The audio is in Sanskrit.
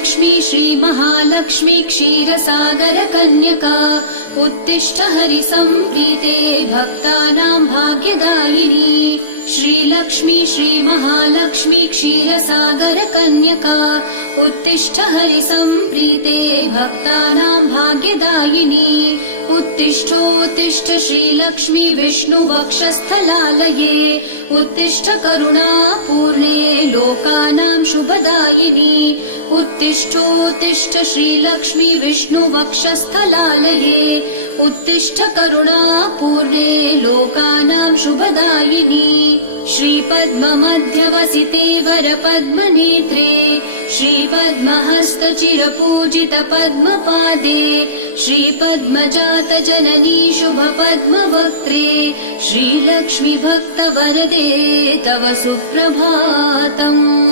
श्रीलक्ष्मी श्रीमहालक्ष्मी क्षीरसागरकन्यका उत्तिष्ठ हरिसम्प्रीते भक्तानां भाग्यदायिनी। श्रीलक्ष्मी श्रीमहालक्ष्मी क्षीरसागरकन्यका उत्तिष्ठ हरिसम्प्रीते भक्तानां भाग्यदायिनी। उत्तिष्ठोत्तिष्ठ श्रीलक्ष्मी विष्णुवक्षस्थलालये उत्तिष्ठ करुणापूर्णे लोकानां शुभदायिनी। उत्तिष्ठोत्तिष्ठ श्रीलक्ष्मी विष्णुवक्षस्थलालये उत्तिष्ठ करुणापूर्णे लोकानां शुभदायिनी। श्रीपद्ममध्यवसिते वरपद्मनेत्रे श्रीपद्महस्तचिरपूजित पद्मपादे श्रीपद्मजातजननी शुभपद्मवक्त्रे श्रीलक्ष्मी भक्तवरदे तव सुप्रभातम्।